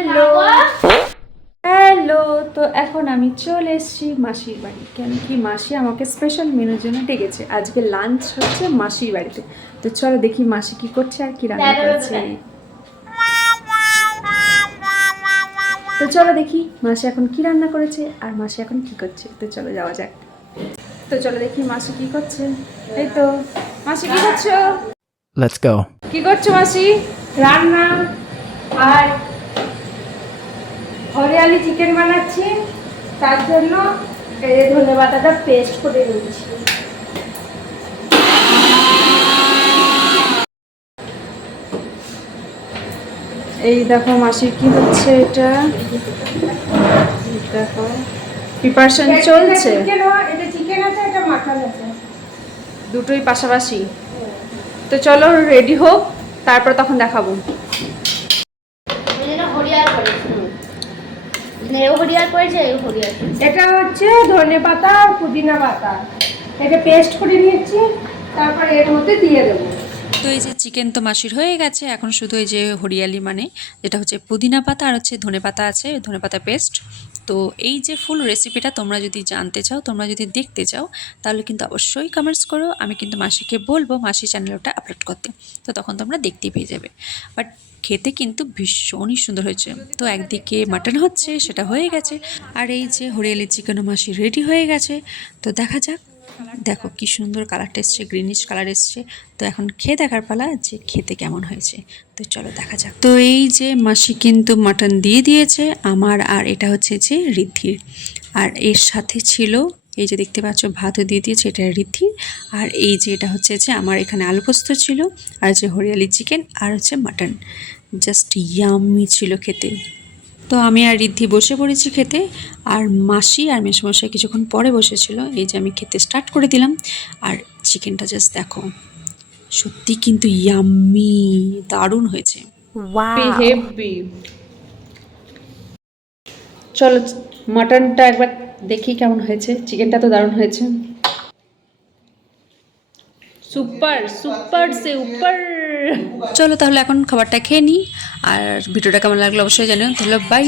Hello hello, তো এখন আমি চলে এসেছি মাসির বাড়ি। কেন কি মাসি আমাকে স্পেশাল মেনুর জন্য ডেকেছে। আজকে লাঞ্চ হচ্ছে মাসির বাড়িতে। তো চলো দেখি মাসি কি করছে আর কি রান্না করছে। তো চলো দেখি মাসি এখন কি রান্না করেছে আর মাসি এখন কি করছে। তো চলো যাওয়া যাক। তো চলো দেখি মাসি কি করছে। এই তো মাসি কি করছো? Let's go. কি করছো মাসি? রান্না আর হরিয়ালি চিকেন বানাচ্ছি, তার জন্য এই ধনে পাতাটা পেস্ট করে নিচ্ছি। এই দেখো মাসির কি হচ্ছে এটা। দেখো প্রিপারেশন চলছে, এটা চিকেন আছে, এটা মাটন আছে, দুটোই পাশাপাশি। তো চলো রেডি হোক, তারপর তখন দেখাবো। এটা হচ্ছে ধনে পাতা আর পুদিনা পাতা, এটা পেস্ট করে নিয়েছি, তারপর এর মধ্যে দিয়ে দেবো। তো এই যে চিকেন তো মাসির হয়ে গেছে, এখন শুধু এই যে হরিয়ালি মানে যেটা হচ্ছে পুদিনা পাতা আর হচ্ছে ধনে পাতা আছে, ধনে পাতা পেস্ট। তো এই যে ফুল রেসিপিটা তোমরা যদি জানতে চাও, তোমরা যদি দেখতে চাও, তাহলে কিন্তু অবশ্যই কমেন্টস করো। আমি কিন্তু মাসিকে বলবো মাসি চ্যানেলটা আপলোড করতে, তো তখন তোমরা দেখতেই পেয়ে যাবে। বাট খেতে কিন্তু ভীষণই সুন্দর হয়েছে। তো একদিকে মাটন হচ্ছে, সেটা হয়ে গেছে, আর এই যে হরিয়ালি চিকেনও মাসি রেডি হয়ে গেছে। তো দেখা যাক, দেখো কি সুন্দর কালারটা এসছে, গ্রিনিশ কালার এসছে। তো এখন খেয়ে দেখার পালা যে খেতে কেমন হয়েছে। তো চলো দেখা যাক। তো এই যে মাসি কিন্তু মাটন দিয়ে দিয়েছে আমার, আর এটা হচ্ছে যে ঋদ্ধির, আর এর সাথে ছিল এই যে দেখতে পাচ্ছ ভাতও দিয়ে দিয়েছে, এটা ঋদ্ধির। আর এই যে এটা হচ্ছে যে আমার এখানে আলু পোস্ত ছিল, আর যে হরিয়ালি চিকেন আর হচ্ছে মাটন, জাস্ট ইয়াম্মি ছিল খেতে। তো আমি আর ঋদ্ধি বসে পড়েছি খেতে, আর মাসি আর মেসমশাই কিছুক্ষণ পরে বসেছিল। এই যে আমি খেতে স্টার্ট করে দিলাম, আর চিকেনটা জাস্ট দেখো, সত্যি কিন্তু ইয়াম্মি, দারুণ হয়েছে। হেভি। চলো মাটনটা একবার দেখি কেমন হয়েছে, চিকেনটা তো দারুণ হয়েছে। সুপার সুপার সে উপর। চলো তাহলে এখন খাবারটা খেয়ে নিই, আর ভিডিওটা কেমন লাগলো অবশ্যই জানিও। তাহলে বাই।